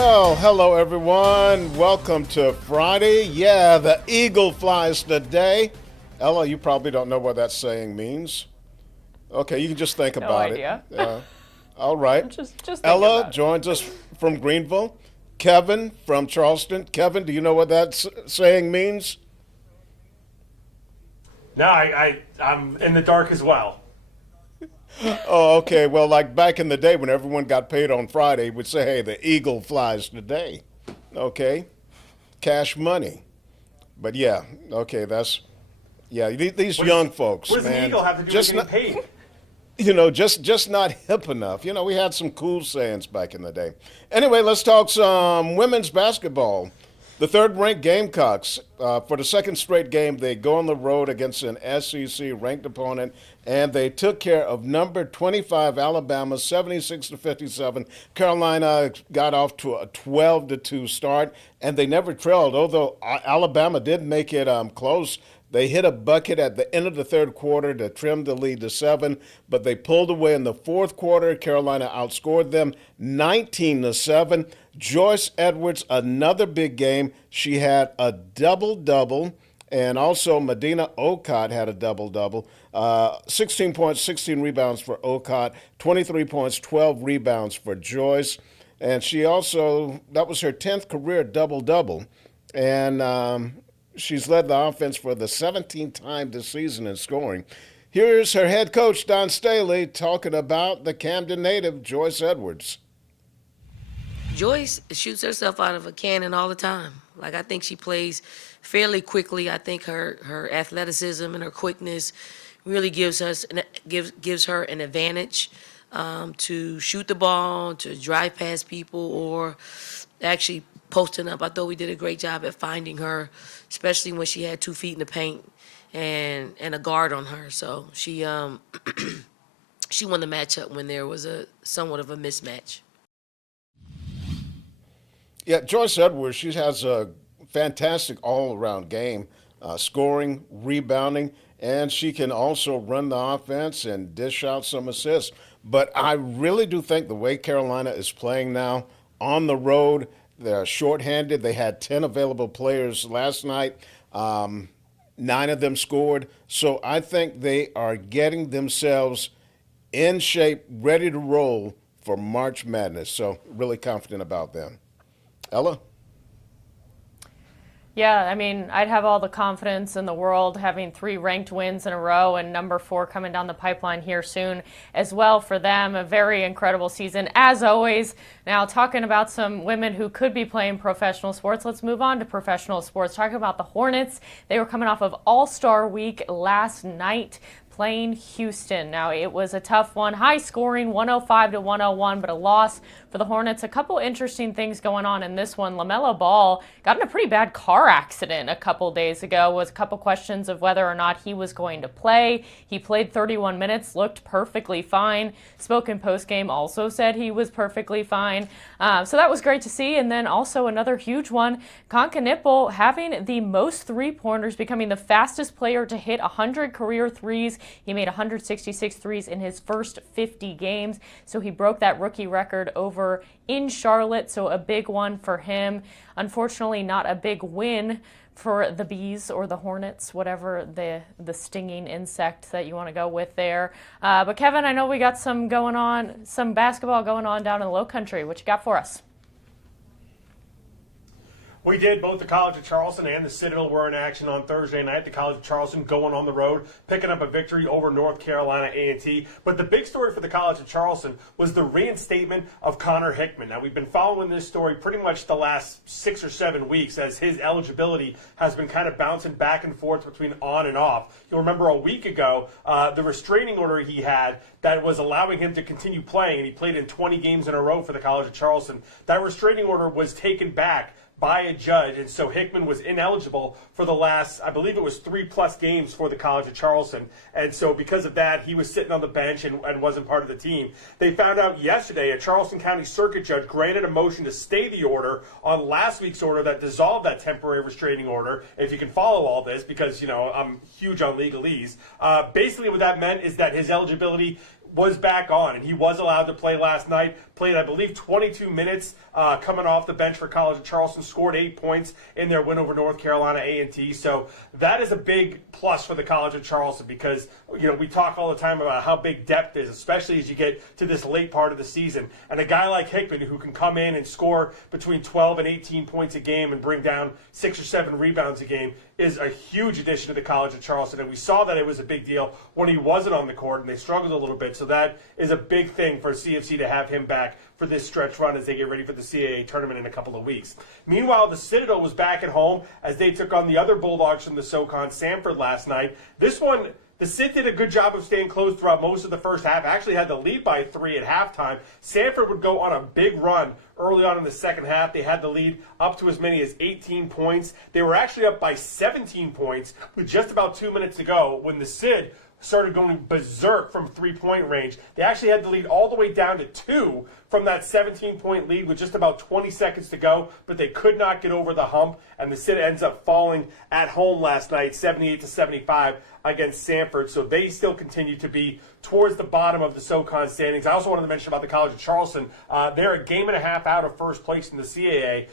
Well, hello everyone. Welcome to Friday. Yeah, the eagle flies today. Ella, you probably don't know what that saying means. Okay, you can just think No about it. idea. All right. Just think Ella about it. joins us from Greenville. Kevin from Charleston. Kevin, do you know what that saying means? No, I'm in the dark as well. Oh, okay. Well, like back in the day when everyone got paid on Friday, we'd say, hey, the eagle flies today. Okay. Cash money. But yeah, okay, yeah, these young folks, What does man, the eagle have to do with just getting not, paid? just not hip enough. We had some cool sayings back in the day. Anyway, let's talk some women's basketball. The third-ranked Gamecocks, for the second straight game, they go on the road against an SEC-ranked opponent, and they took care of number 25 Alabama, 76-57. Carolina got off to a 12-2 start, and they never trailed. Although Alabama did make it close, they hit a bucket at the end of the third quarter to trim the lead to 7, but they pulled away in the fourth quarter. Carolina outscored them 19-7. Joyce Edwards, another big game. She had a double-double, and also Medina Okot had a double-double. 16 points, 16 rebounds for Okot, 23 points, 12 rebounds for Joyce. And she also, that was her 10th career double-double. And she's led the offense for the 17th time this season in scoring. Here's her head coach, Don Staley, talking about the Camden native, Joyce Edwards. Joyce shoots herself out of a cannon all the time. Like, I think she plays fairly quickly. I think her athleticism and her quickness really gives her an advantage to shoot the ball, to drive past people, or actually posting up. I thought we did a great job at finding her, especially when she had 2 feet in the paint and a guard on her. So she she won the matchup when there was a somewhat of a mismatch. Yeah, Joyce Edwards, she has a fantastic all-around game, scoring, rebounding, and she can also run the offense and dish out some assists. But I really do think the way Carolina is playing now on the road, they're shorthanded. They had 10 available players last night. 9 of them scored. So I think they are getting themselves in shape, ready to roll for March Madness. So really confident about them. Ella? Yeah, I mean, I'd have all the confidence in the world having 3 ranked wins in a row and number 4 coming down the pipeline here soon as well for them. A very incredible season, as always. Now, talking about some women who could be playing professional sports, let's move on to professional sports. Talking about the Hornets, they were coming off of All-Star Week last night, playing Houston. Now, it was a tough one, high scoring, 105-101, but a loss for the Hornets. A couple interesting things going on in this one. LaMelo Ball got in a pretty bad car accident a couple days ago. Was a couple questions of whether or not he was going to play. He played 31 minutes, looked perfectly fine. Spoke in postgame, also said he was perfectly fine. So that was great to see. And then also another huge one, Conka Nipple having the most three-pointers, becoming the fastest player to hit 100 career threes. He made 166 threes in his first 50 games, so he broke that rookie record over in Charlotte, so a big one for him. Unfortunately, not a big win for the Bees or the Hornets, whatever the stinging insect that you want to go with there. But Kevin, I know we got some basketball going on down in the Low Country. What you got for us? We did. Both the College of Charleston and the Citadel were in action on Thursday night. The College of Charleston going on the road, picking up a victory over North Carolina A&T. But the big story for the College of Charleston was the reinstatement of Connor Hickman. Now, we've been following this story pretty much the last 6 or 7 weeks as his eligibility has been kind of bouncing back and forth between on and off. You'll remember a week ago, the restraining order he had that was allowing him to continue playing, and he played in 20 games in a row for the College of Charleston. That restraining order was taken back by a judge, and so Hickman was ineligible for the last, I believe it was 3+ games for the College of Charleston, and so because of that, he was sitting on the bench and wasn't part of the team. They found out yesterday a Charleston County Circuit judge granted a motion to stay the order on last week's order that dissolved that temporary restraining order, if you can follow all this, because, you know, I'm huge on legalese. Basically what that meant is that his eligibility was back on, and he was allowed to play last night. Played, I believe, 22 minutes coming off the bench for College of Charleston. Scored 8 points in their win over North Carolina A&T. So that is a big plus for the College of Charleston because, we talk all the time about how big depth is, especially as you get to this late part of the season. And a guy like Hickman who can come in and score between 12 and 18 points a game and bring down 6 or 7 rebounds a game is a huge addition to the College of Charleston. And we saw that it was a big deal when he wasn't on the court, and they struggled a little bit. So that is a big thing for CFC to have him back for this stretch run as they get ready for the CAA tournament in a couple of weeks. Meanwhile, the Citadel was back at home as they took on the other Bulldogs from the SoCon, Sanford, last night. This one, the Cit did a good job of staying close throughout most of the first half. Actually had the lead by 3 at halftime. Sanford would go on a big run early on in the second half. They had the lead up to as many as 18 points. They were actually up by 17 points with just about 2 minutes to go when the Cid started going berserk from three-point range. They actually had the lead all the way down to 2 from that 17-point lead with just about 20 seconds to go, but they could not get over the hump, and the Cid ends up falling at home last night, 78-75 against Sanford. So they still continue to be towards the bottom of the SoCon standings. I also wanted to mention about the College of Charleston. They're a game and a half out of first place in the CAA.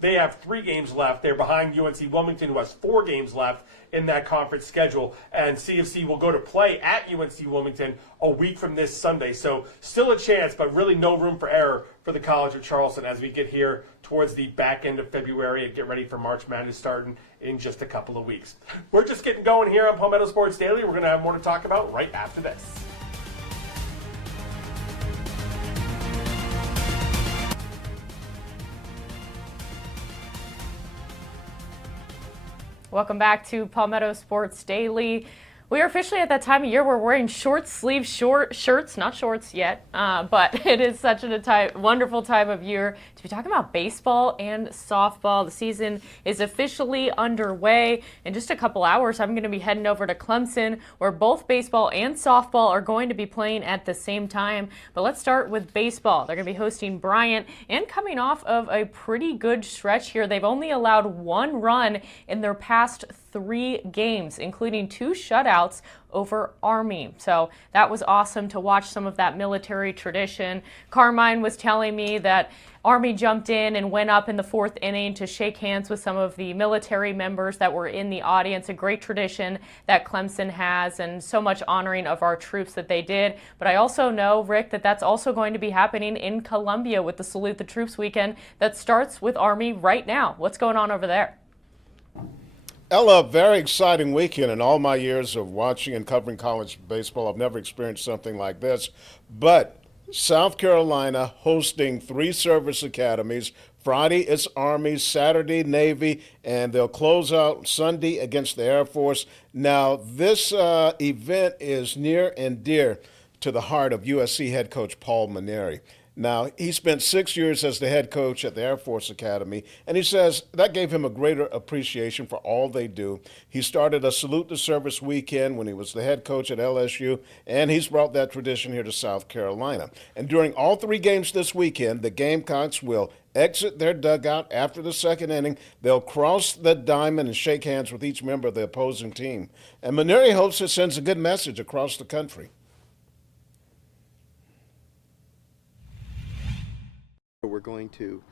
They have 3 games left. They're behind UNC Wilmington, who has 4 games left in that conference schedule. And CFC will go to play at UNC Wilmington a week from this Sunday. So still a chance, but really no room for error for the College of Charleston as we get here towards the back end of February and get ready for March Madness starting in just a couple of weeks. We're just getting going here on Palmetto Sports Daily. We're going to have more to talk about right after this. Welcome back to Palmetto Sports Daily. We are officially at that time of year where we're wearing short sleeve shirts, not shorts yet, but it is such a wonderful time of year to be talking about baseball and softball. The season is officially underway. In just a couple hours, I'm going to be heading over to Clemson, where both baseball and softball are going to be playing at the same time. But let's start with baseball. They're going to be hosting Bryant and coming off of a pretty good stretch here. They've only allowed 1 run in their past 3 games, including 2 shutouts over Army. So that was awesome to watch some of that military tradition. Carmine was telling me that Army jumped in and went up in the 4th inning to shake hands with some of the military members that were in the audience. A great tradition that Clemson has, and so much honoring of our troops that they did. But I also know, Rick, that that's also going to be happening in Columbia with the Salute the Troops weekend that starts with Army right now. What's going on over there? Ella, very exciting weekend. In all my years of watching and covering college baseball, I've never experienced something like this. But South Carolina hosting 3 service academies. Friday it's Army, Saturday Navy, and they'll close out Sunday against the Air Force. Now, this event is near and dear to the heart of USC head coach Paul Mainieri. Now, he spent 6 years as the head coach at the Air Force Academy, and he says that gave him a greater appreciation for all they do. He started a Salute the Service weekend when he was the head coach at LSU, and he's brought that tradition here to South Carolina. And during all 3 games this weekend, the Gamecocks will exit their dugout after the 2nd inning. They'll cross the diamond and shake hands with each member of the opposing team. And Mainieri hopes it sends a good message across the country. We're going to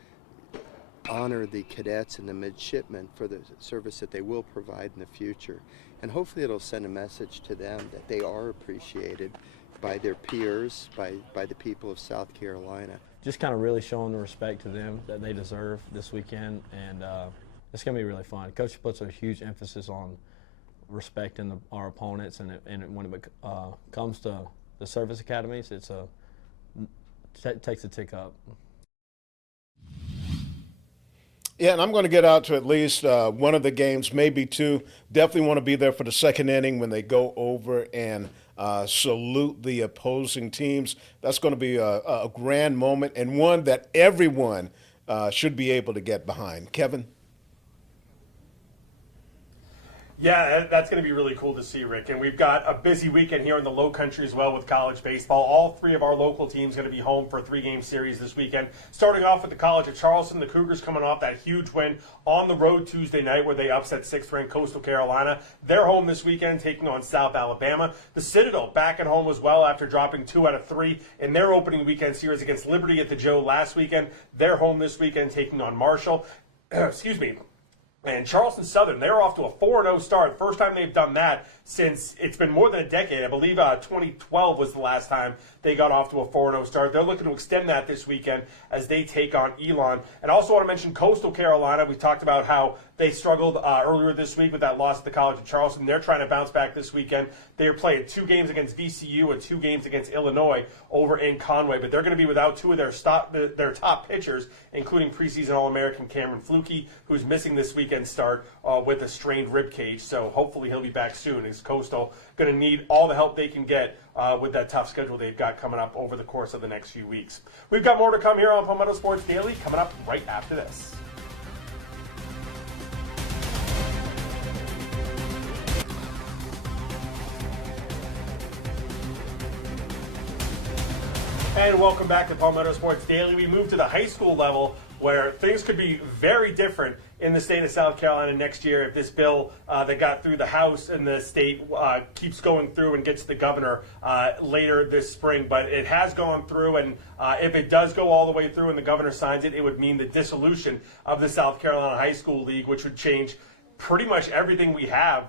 honor the cadets and the midshipmen for the service that they will provide in the future. And hopefully it'll send a message to them that they are appreciated by their peers, by the people of South Carolina. Just kind of really showing the respect to them that they deserve this weekend, and it's going to be really fun. Coach puts a huge emphasis on respecting our opponents, and when it comes to the service academies, it takes a tick up. Yeah, and I'm going to get out to at least one of the games, maybe 2. Definitely want to be there for the 2nd inning when they go over and salute the opposing teams. That's going to be a grand moment and one that everyone should be able to get behind. Kevin? Yeah, that's going to be really cool to see, Rick. And we've got a busy weekend here in the Low Country as well with college baseball. All three of our local teams going to be home for a 3-game series this weekend. Starting off with the College of Charleston, the Cougars coming off that huge win on the road Tuesday night where they upset 6th-ranked Coastal Carolina. They're home this weekend taking on South Alabama. The Citadel back at home as well after dropping 2 out of 3 in their opening weekend series against Liberty at the Joe last weekend. They're home this weekend taking on Marshall. Excuse me. And Charleston Southern, they're off to a 4-0 start. First time they've done that since it's been more than a decade. I believe 2012 was the last time they got off to a 4-0 start. They're looking to extend that this weekend as they take on Elon. And I also want to mention Coastal Carolina. We talked about how they struggled earlier this week with that loss at the College of Charleston. They're trying to bounce back this weekend. They are playing 2 games against VCU and 2 games against Illinois over in Conway. But they're going to be without 2 of their top pitchers, including preseason All-American Cameron Fluke, who's missing this weekend's start with a strained rib cage. So hopefully he'll be back soon. Is Coastal going to need all the help they can get with that tough schedule they've got coming up over the course of the next few weeks. We've got more to come here on Palmetto Sports Daily coming up right after this. And welcome back to Palmetto Sports Daily. We move to the high school level where things could be very different in the state of South Carolina next year if this bill that got through the House and the state keeps going through and gets to the governor later this spring. But it has gone through, and if it does go all the way through and the governor signs it, it would mean the dissolution of the South Carolina High School League, which would change pretty much everything we have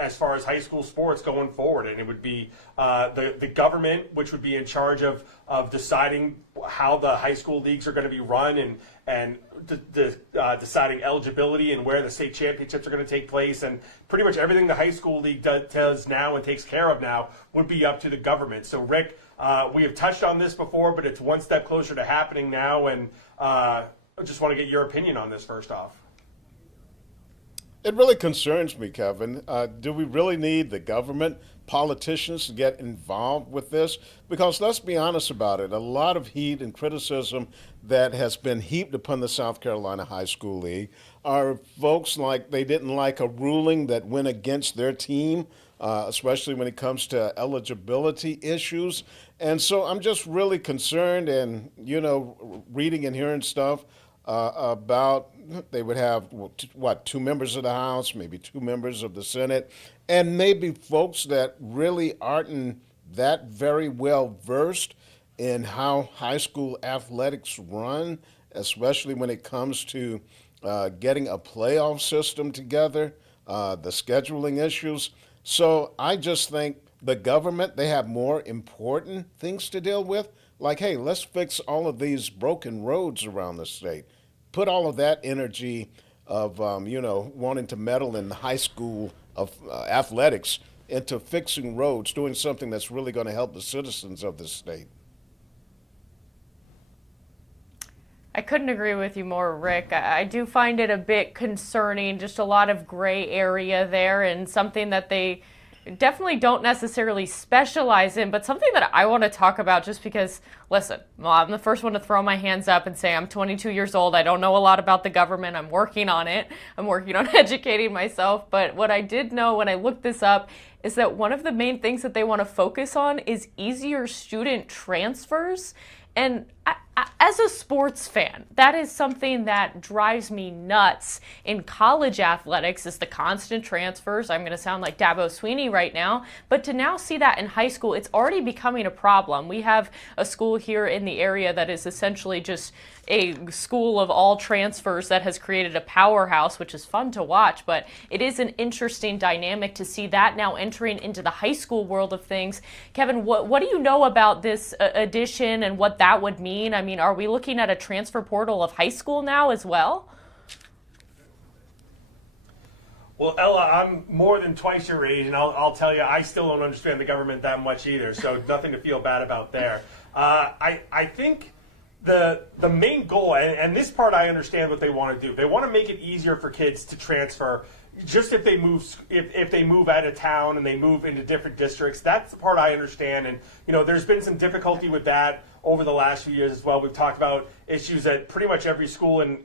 as far as high school sports going forward. And it would be the government, which would be in charge of deciding how the high school leagues are going to be run and deciding eligibility and where the state championships are going to take place. And pretty much everything the high school league does now and takes care of now would be up to the government. So, Rick, we have touched on this before, but it's one step closer to happening now. And I just want to get your opinion on this first off. It really concerns me, Kevin. Do we really need the government, politicians to get involved with this? Because let's be honest about it, a lot of heat and criticism that has been heaped upon the South Carolina High School League are folks like they didn't like a ruling that went against their team, especially when it comes to eligibility issues. And so I'm just really concerned and, reading and hearing stuff about they would have, 2 members of the House, maybe 2 members of the Senate, and maybe folks that really aren't that very well versed in how high school athletics run, especially when it comes to getting a playoff system together, the scheduling issues. So I just think the government, they have more important things to deal with. Like, hey, let's fix all of these broken roads around the state. Put all of that energy of, wanting to meddle in the high school of athletics into fixing roads, doing something that's really going to help the citizens of this state. I couldn't agree with you more, Rick. I do find it a bit concerning, just a lot of gray area there and something that they definitely don't necessarily specialize in, but something that I want to talk about just because, listen, I'm the first one to throw my hands up and say I'm 22 years old. I don't know a lot about the government. I'm working on it. I'm working on educating myself. But what I did know when I looked this up is that one of the main things that they want to focus on is easier student transfers. And as a sports fan, that is something that drives me nuts in college athletics is the constant transfers. I'm going to sound like Dabo Sweeney right now, but to now see that in high school, it's already becoming a problem. We have a school here in the area that is essentially just a school of all transfers that has created a powerhouse, which is fun to watch, but it is an interesting dynamic to see that now entering into the high school world of things. Kevin, what do you know about this addition and what that would mean? I mean, are we looking at a transfer portal of high school now as well? Well, Ella, I'm more than twice your age, and I'll tell you, I still don't understand the government that much either, so nothing to feel bad about there. I think the main goal, and this part I understand what they want to do. They want to make it easier for kids to transfer. Just if they move out of town and they move into different districts, that's the part I understand. And there's been some difficulty with that over the last few years as well. We've talked about issues at pretty much every school, and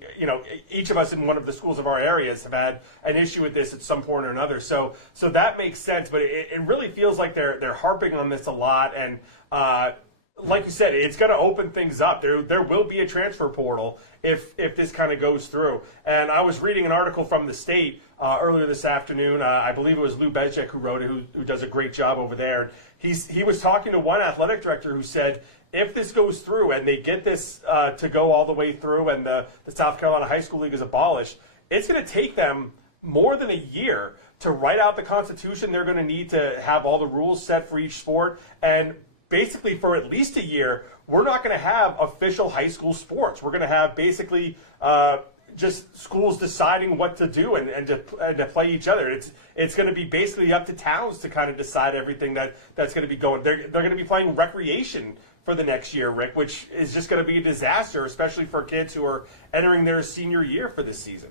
each of us in one of the schools of our areas have had an issue with this at some point or another. So that makes sense, but it really feels like they're harping on this a lot. And like you said, it's going to open things up. There will be a transfer portal if this kind of goes through. And I was reading an article from the state earlier this afternoon. I believe it was Lou Bezjek who wrote it, who does a great job over there. He was talking to one athletic director who said, if this goes through and they get this to go all the way through and the South Carolina High School League is abolished, it's going to take them more than a year to write out the Constitution. They're going to need to have all the rules set for each sport. And basically for at least a year, we're not going to have official high school sports. We're going to have basically just schools deciding what to do and to play each other. It's going to be basically up to towns to kind of decide everything that's going to be going. They're going to be playing recreation for the next year, Rick, which is just going to be a disaster, especially for kids who are entering their senior year for this season.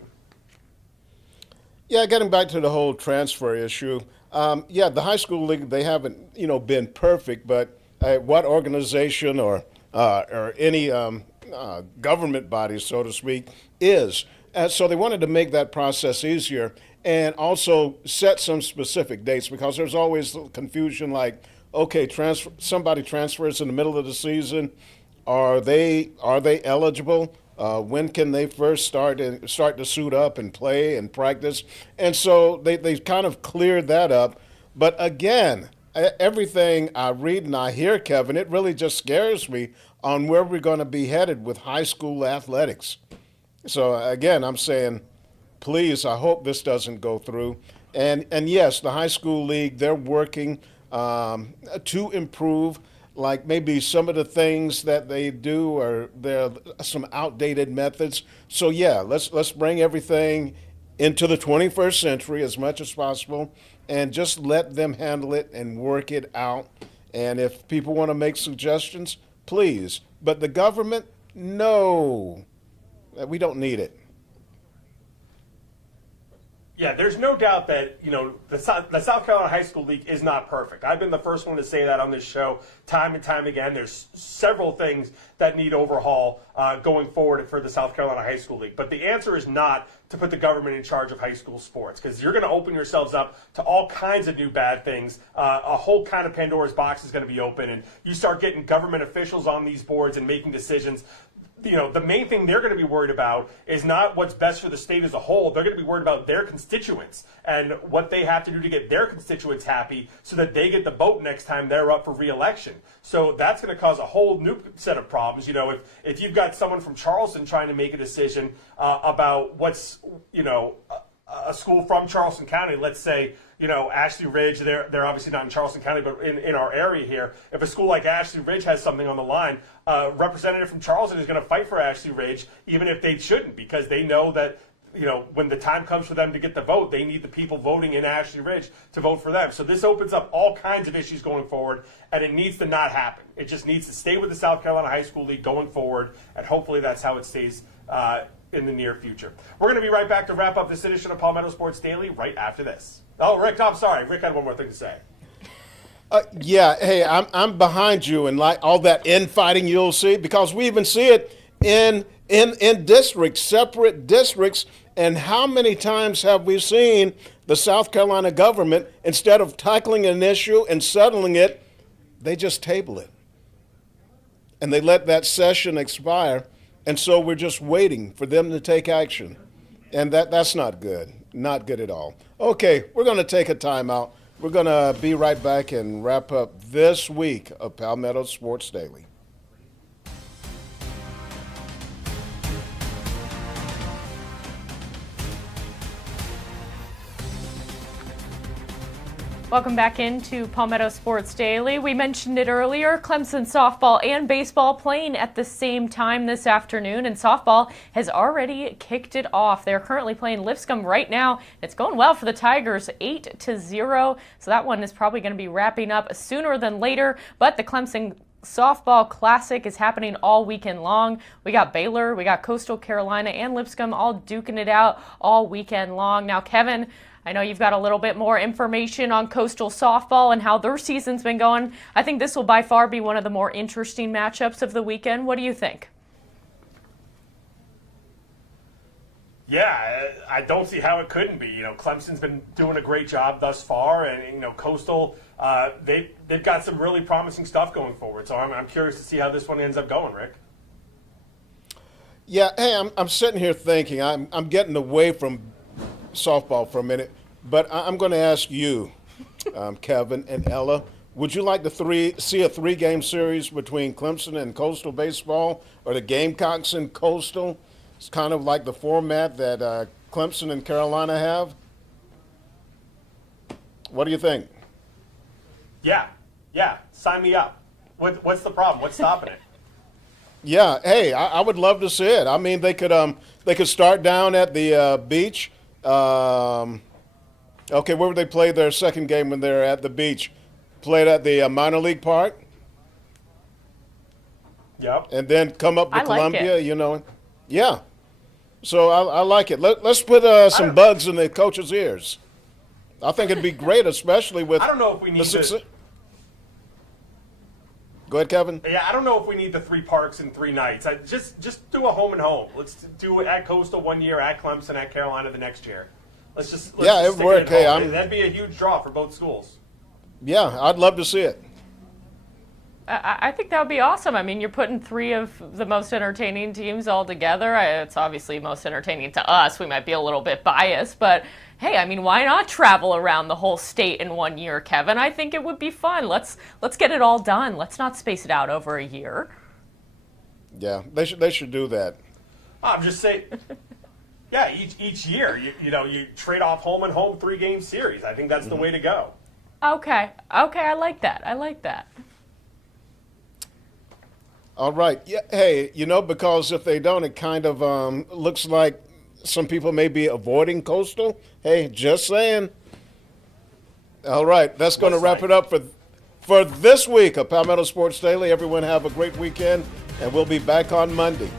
Yeah, getting back to the whole transfer issue. The high school league, they haven't been perfect, but what organization or any government body, so to speak, is. So they wanted to make that process easier and also set some specific dates, because there's always confusion like, okay, somebody transfers in the middle of the season. Are they eligible? When can they first start to suit up and play and practice? And so they kind of cleared that up. But again, everything I read and I hear, Kevin, it really just scares me on where we're going to be headed with high school athletics. So again, I'm saying, please, I hope this doesn't go through. And yes, the high school league, they're working to improve, like maybe some of the things that they do, or there are some outdated methods. So yeah, let's bring everything into the 21st century as much as possible and just let them handle it and work it out. And if people want to make suggestions, please. But the government, no, we don't need it. Yeah, there's no doubt that, the South Carolina High School League is not perfect. I've been the first one to say that on this show time and time again. There's several things that need overhaul going forward for the South Carolina High School League. But the answer is not to put the government in charge of high school sports, because you're going to open yourselves up to all kinds of new bad things. A whole kind of Pandora's box is going to be open, and you start getting government officials on these boards and making decisions. The main thing they're going to be worried about is not what's best for the state as a whole. They're going to be worried about their constituents and what they have to do to get their constituents happy so that they get the vote next time they're up for re-election. So that's going to cause a whole new set of problems. If you've got someone from Charleston trying to make a decision about what's, a school from Charleston County, let's say, Ashley Ridge, they're obviously not in Charleston County, but in our area here. If a school like Ashley Ridge has something on the line, a representative from Charleston is going to fight for Ashley Ridge, even if they shouldn't, because they know that, when the time comes for them to get the vote, they need the people voting in Ashley Ridge to vote for them. So this opens up all kinds of issues going forward, and it needs to not happen. It just needs to stay with the South Carolina High School League going forward, and hopefully that's how it stays in the near future. We're going to be right back to wrap up this edition of Palmetto Sports Daily right after this. Oh, Rick, I'm sorry. Rick had one more thing to say. Hey, I'm behind you, and like all that infighting you'll see, because we even see it in districts, separate districts. And how many times have we seen the South Carolina government, instead of tackling an issue and settling it, they just table it, and they let that session expire. And so we're just waiting for them to take action. And that's not good. Not good at all. Okay, we're going to take a timeout. We're going to be right back and wrap up this week of Palmetto Sports Daily. Welcome back into Palmetto Sports Daily. We mentioned it earlier, Clemson softball and baseball playing at the same time this afternoon, and softball has already kicked it off. They're currently playing Lipscomb right now. It's going well for the Tigers, 8-0, so that one is probably going to be wrapping up sooner than later, but the Clemson Softball Classic is happening all weekend long. We got Baylor, we got Coastal Carolina, and Lipscomb all duking it out all weekend long. Now, Kevin, I know you've got a little bit more information on Coastal softball and how their season's been going. I think this will by far be one of the more interesting matchups of the weekend. What do you think? Yeah, I don't see how it couldn't be. Clemson's been doing a great job thus far, and Coastal, they've got some really promising stuff going forward. So I'm curious to see how this one ends up going, Rick. Yeah, hey, I'm sitting here thinking I'm getting away from softball for a minute, but I'm going to ask you, Kevin and Ella, would you like to see a three-game series between Clemson and Coastal baseball, or the Gamecocks and Coastal? It's kind of like the format that Clemson and Carolina have. What do you think? Yeah, sign me up. What's the problem? What's stopping it? Yeah, hey, I would love to see it. I mean, they could start down at the beach. Okay, where would they play their second game when they're at the beach? Played at the minor league park? Yep. And then come up to I like Columbia, it. Yeah. So I like it. Let's put some bugs in the coach's ears. I think it'd be great, especially with I don't know if we need the Go ahead, Kevin. Yeah, I don't know if we need the 3 parks in 3 nights. Just do a home and home. Let's do it at Coastal one year, at Clemson, at Carolina the next year. Let's just it stick worked. at Hey, home. That'd be a huge draw for both schools. Yeah, I'd love to see it. I think that would be awesome. I mean, you're putting 3 of the most entertaining teams all together. It's obviously most entertaining to us. We might be a little bit biased, but hey, I mean, why not travel around the whole state in 1 year, Kevin? I think it would be fun. Let's get it all done. Let's not space it out over a year. Yeah, they should do that. I'm just saying. Yeah, each year, you trade off home and home 3-game series. I think that's the way to go. Okay, I like that. All right. Yeah. Hey, because if they don't, it kind of looks like some people may be avoiding Coastal. Hey, just saying. All right. That's going to wrap it up for this week of Palmetto Sports Daily. Everyone have a great weekend, and we'll be back on Monday.